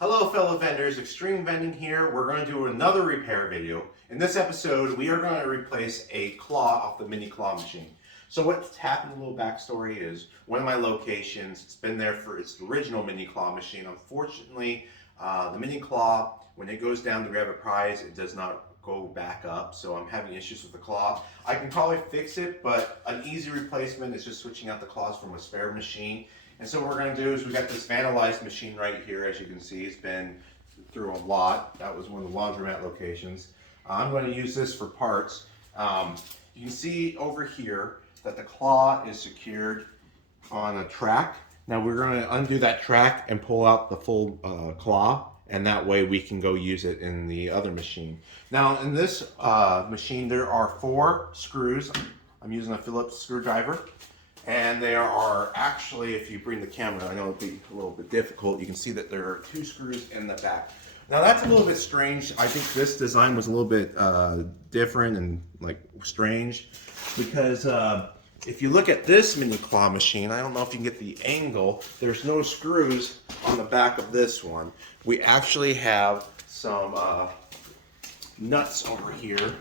Hello fellow vendors, Extreme Vending here. We're going to do another repair video. In this episode, we are going to replace a claw off the mini claw machine. So what's happened, a little backstory, is one of my locations, it's been there for its original mini claw machine. Unfortunately, the mini claw, when it goes down to grab a prize, it does not go back up. So I'm having issues with the claw. I can probably fix it, but an easy replacement is just switching out the claws from a spare machine. And so what we're going to do is we got this vandalized machine right here. As you can see, it's been through a lot. That was one of the laundromat locations. I'm going to use this for parts. You can see over here that the claw is secured on a track. Now we're going to undo that track and pull out the full claw, and that way we can go use it in the other machine. Now in this machine there are 4 screws. I'm using a Phillips screwdriver. And there are actually, if you bring the camera, I know it'll be a little bit difficult, you can see that there are 2 screws in the back. Now that's a little bit strange. I think this design was a little bit different and like strange, because if you look at this mini claw machine, I don't know if you can get the angle, there's no screws on the back of this one. We actually have some nuts over here.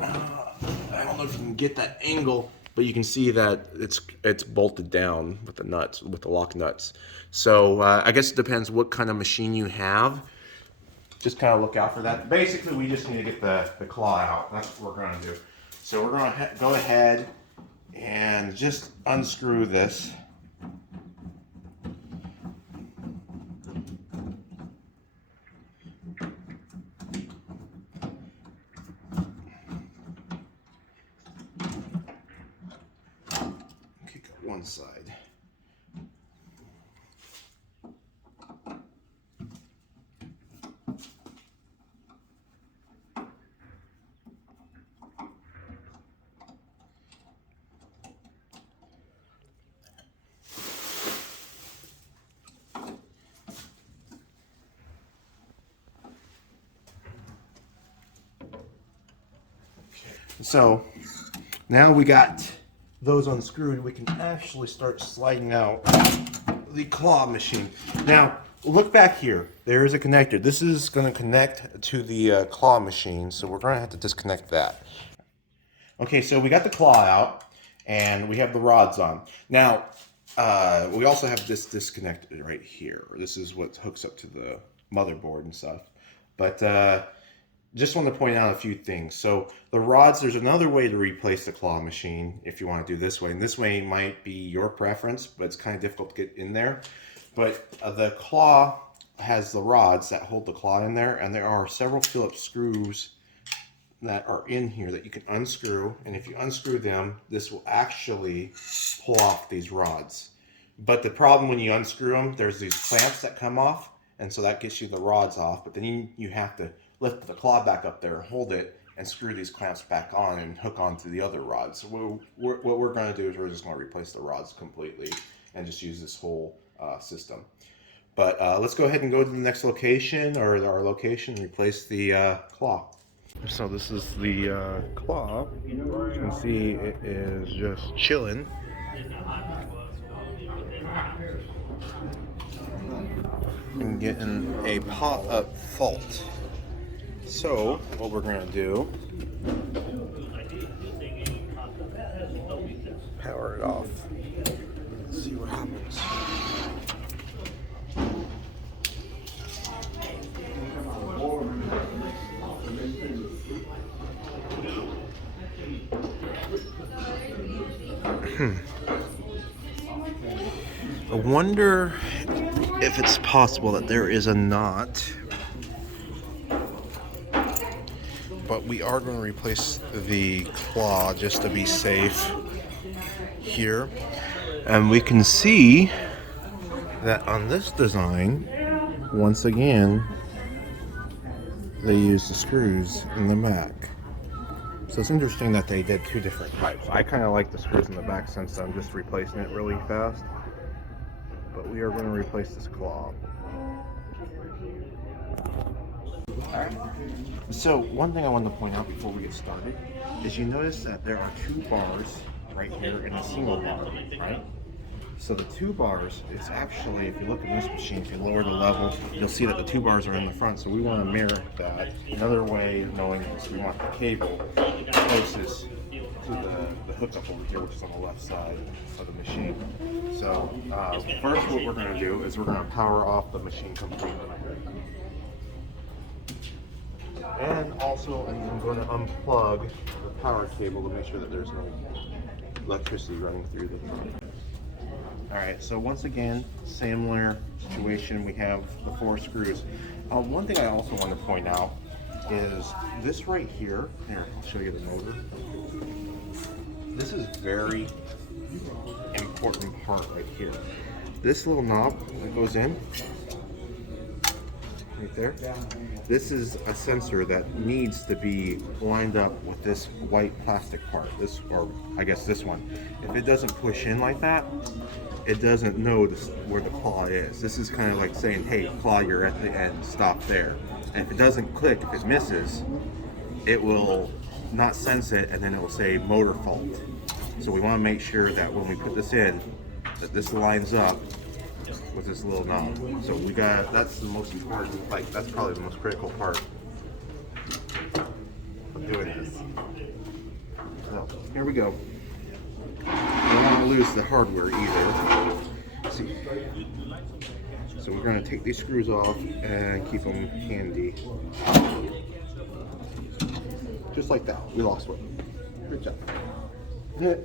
I don't know if you can get that angle, but you can see that it's bolted down with the nuts, with the lock nuts. So I guess it depends what kind of machine you have. Just kind of look out for that. Basically, we just need to get the claw out. That's what we're going to do. So we're going to go ahead and just unscrew this. One side. So now we got those unscrewed, we can actually start sliding out the claw machine. Now look back here, there is a connector. This is going to connect to the claw machine, so we're going to have to disconnect that. Okay, so we got the claw out and we have the rods on. Now we also have this disconnected right here. This is what hooks up to the motherboard and stuff. But just want to point out a few things. So the rods, there's another way to replace the claw machine if you want to do this way. And this way might be your preference, but it's kind of difficult to get in there. But the claw has the rods that hold the claw in there, and there are several Phillips screws that are in here that you can unscrew. And if you unscrew them, this will actually pull off these rods. But the problem when you unscrew them, there's these clamps that come off, and so that gets you the rods off. But then you have to lift the claw back up there and hold it and screw these clamps back on and hook onto the other rods. So what we're going to do is we're just going to replace the rods completely and just use this whole system. But let's go ahead and go to the next location, or our location, and replace the claw. So this is the claw. As you can see, it is just chilling. And getting a pop-up fault. So what we're going to do, power it off. Let's see what happens. I wonder if it's possible that there is a knot. But we are going to replace the claw just to be safe here. And we can see that on this design, once again, they use the screws in the back. So it's interesting that they did 2 different types. I kind of like the screws in the back since I'm just replacing it really fast. But we are going to replace this claw. So one thing I wanted to point out before we get started is you notice that there are 2 bars right here and a single bar, right? So the two bars, it's actually, if you look at this machine, if you lower the level, you'll see that the two bars are in the front. So we want to mirror that. Another way of knowing this, we want the cable closest to the hookup over here, which is on the left side of the machine. So first what we're going to do is we're going to power off the machine completely. And also I'm going to unplug the power cable to make sure that there's no electricity running through the thing. Alright, so once again, similar situation, we have the 4 screws. One thing I also want to point out is this right here, I'll show you the motor. This is very important part right here. This little knob that goes in, right there, this is a sensor that needs to be lined up with this white plastic part, this, or I guess this one. If it doesn't push in like that, it doesn't know where the claw is. This is kind of like saying, hey, claw, you're at the end, stop there. And if it doesn't click, if it misses, it will not sense it, and then it will say motor fault. So we want to make sure that when we put this in, that this lines up with this little knob. So we got, that's the most important, like that's probably the most critical part of doing this. So here we go. I don't want to lose the hardware either. See. So we're going to take these screws off and keep them handy. Just like that. We lost one. Good job. There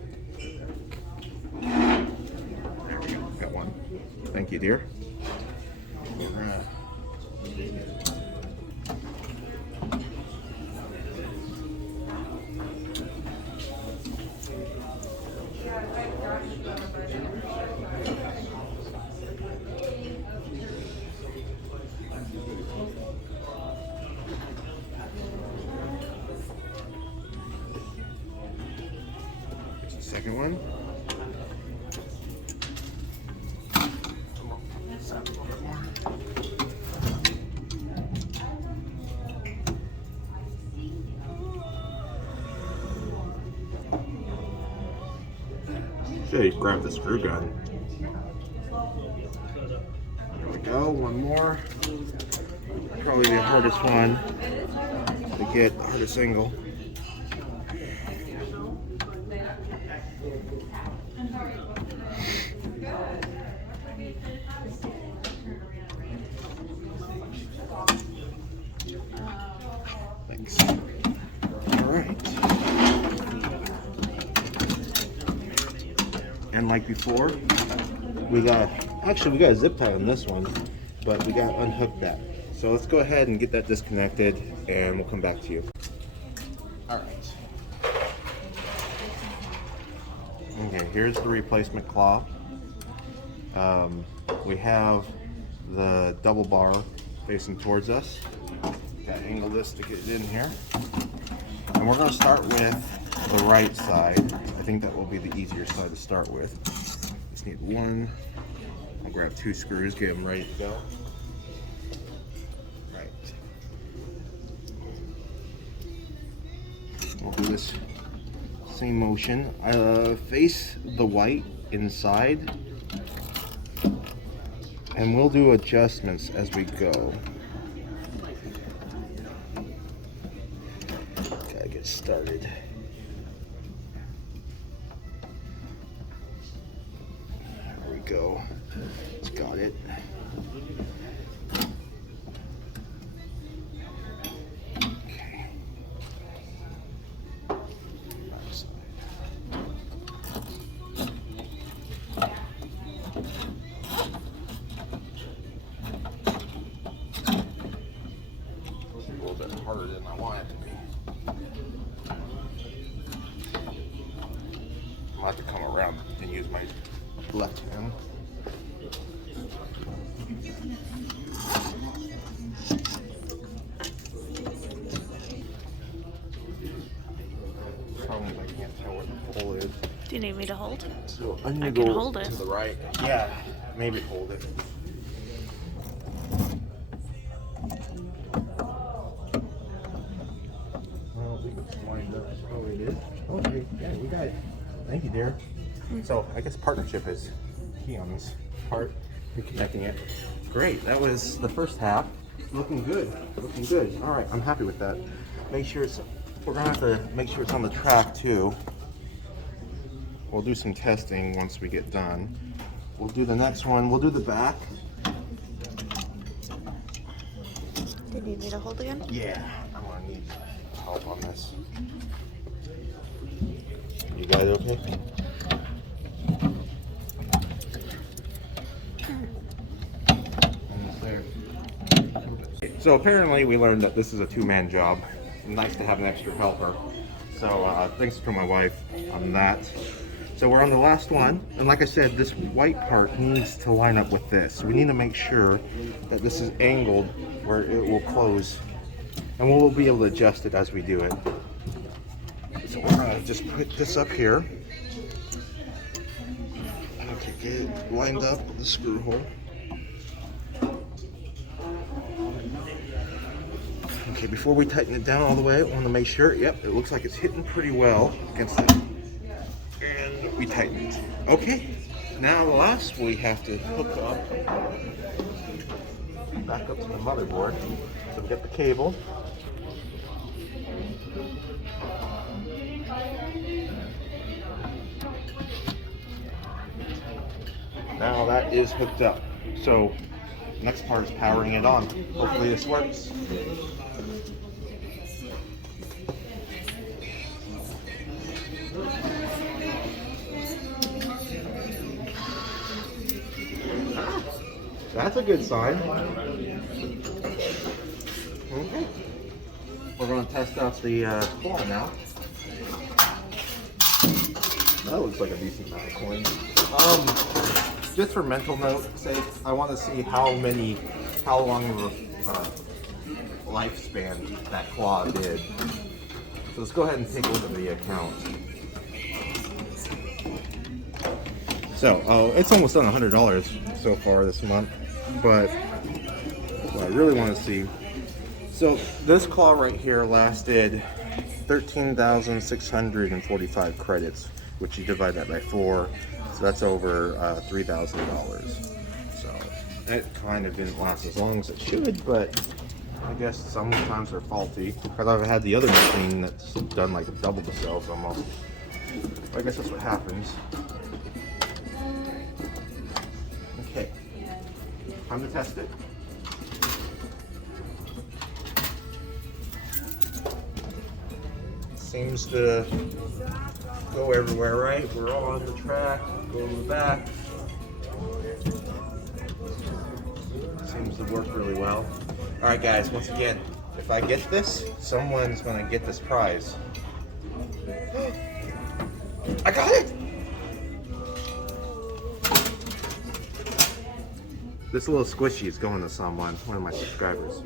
we go. Got one. Thank you, dear. We're gonna second one. Should have grabbed the screw gun. There we go, one more. Probably the hardest one to get, the hardest angle. Thanks. Alright. And like before, we got a zip tie on this one, but we got to unhook that. So let's go ahead and get that disconnected and we'll come back to you. Alright. Okay, here's the replacement claw. We have the double bar facing towards us. Gotta angle this to get it in here. And we're gonna start with the right side. I think that will be the easier side to start with. Just need one. I'll grab 2 screws, get them ready to go. Right. We'll do this same motion. Face the white inside, and we'll do adjustments as we go. Gotta get started. There we go. It's got it. Okay. A little bit harder than I want it to be. I'll have to come around and use my left hand. Problem is I can't tell what the pole is. Do you need me to hold? So I'm gonna I go can hold it. to the right. Yeah, maybe hold it. Well, we can wind up. Oh, it is. Oh, okay. Yeah, we got it. Thank you, dear. So I guess partnership is key on this part, reconnecting it. Great, that was the first half. Looking good, looking good. All right, I'm happy with that. Make sure we're gonna have to make sure it's on the track too. We'll do some testing once we get done. We'll do the next one, we'll do the back. Do you need me to hold again? Yeah, I'm gonna need help on this. You guys okay? So apparently we learned that this is a two-man job. Nice to have an extra helper. So thanks to my wife on that. So we're on the last one, and like I said, this white part needs to line up with this. We need to make sure that this is angled where it will close, and we'll be able to adjust it as we do it. So we're gonna just put this up here. Okay, get it lined up with the screw hole. Okay, before we tighten it down all the way, I want to make sure, yep, it looks like it's hitting pretty well against it. And we tighten it. Okay, now last we have to hook up, back up to the motherboard. So get the cable. Now that is hooked up. So next part is powering it on. Hopefully this works. That's a good sign. Okay. We're going to test out the claw now. That looks like a decent amount of coins. Just for mental note sake, I want to see how long of a lifespan that claw did. So let's go ahead and take a look at the account. So, it's almost done $100 so far this month, but what I really want to see. So this claw right here lasted 13,645 credits, which you divide that by 4, so that's over $3,000. So it kind of didn't last as long as it should, but I guess sometimes they're faulty. Because I've had the other machine that's done like double the sales almost. I guess that's what happens. Okay, time to test it. Seems to go everywhere, right? We're all on the track, go to the back. Seems to work really well. All right, guys, once again, if I get this, someone's gonna get this prize. I got it! This little squishy is going to someone, one of my subscribers.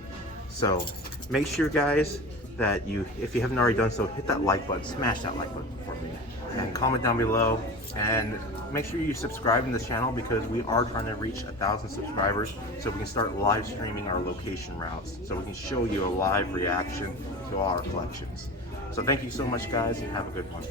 So make sure, guys, that if you haven't already done so, hit that like button, smash that like button for me, and comment down below, and make sure you subscribe to this channel because we are trying to reach 1,000 subscribers so we can start live streaming our location routes, so we can show you a live reaction to all our collections. So thank you so much, guys, and have a good one.